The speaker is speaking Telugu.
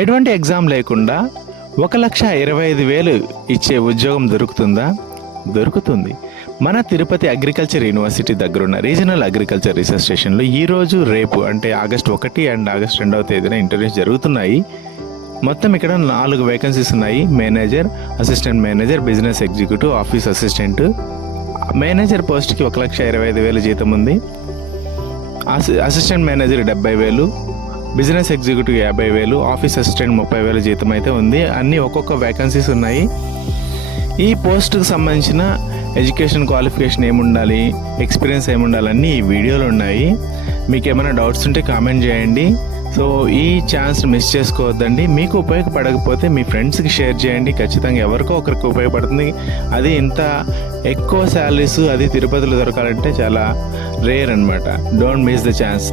ఎటువంటి ఎగ్జామ్ లేకుండా 1,25,000 ఇచ్చే ఉద్యోగం దొరుకుతుందా? దొరుకుతుంది. మన తిరుపతి అగ్రికల్చర్ యూనివర్సిటీ దగ్గరున్న రీజనల్ అగ్రికల్చర్ రీసెర్చ్ స్టేషన్లో ఈరోజు రేపు అంటే ఆగస్టు 1 అండ్ ఆగస్టు 2వ తేదీన ఇంటర్వ్యూస్ జరుగుతున్నాయి. మొత్తం ఇక్కడ 4 వేకెన్సీస్ ఉన్నాయి. Manager, assistant manager, business executive, office assistant. Manager పోస్ట్కి 1,25,000 జీతం ఉంది. Assistant manager 70,000, business executive 50,000, office assistant 30,000 జీతం అయితే ఉంది. అన్నీ ఒక్కొక్క వేకెన్సీస్ ఉన్నాయి. ఈ పోస్ట్కి సంబంధించిన ఎడ్యుకేషన్ క్వాలిఫికేషన్ ఏముండాలి, ఎక్స్పీరియన్స్ ఏముండాలన్నీ ఈ వీడియోలో ఉన్నాయి. మీకు ఏమైనా డౌట్స్ ఉంటే కామెంట్ చేయండి. సో ఈ ఛాన్స్ మిస్ చేసుకోవద్దండి. మీకు ఉపయోగపడకపోతే మీ ఫ్రెండ్స్కి షేర్ చేయండి. ఖచ్చితంగా ఎవరికో ఒకరికి ఉపయోగపడుతుంది. అది ఇంత ఎక్కువ శాలరీస్ అది తిరుపతిలో దొరకాలంటే చాలా రేర్ అనమాట. Don't miss the chance.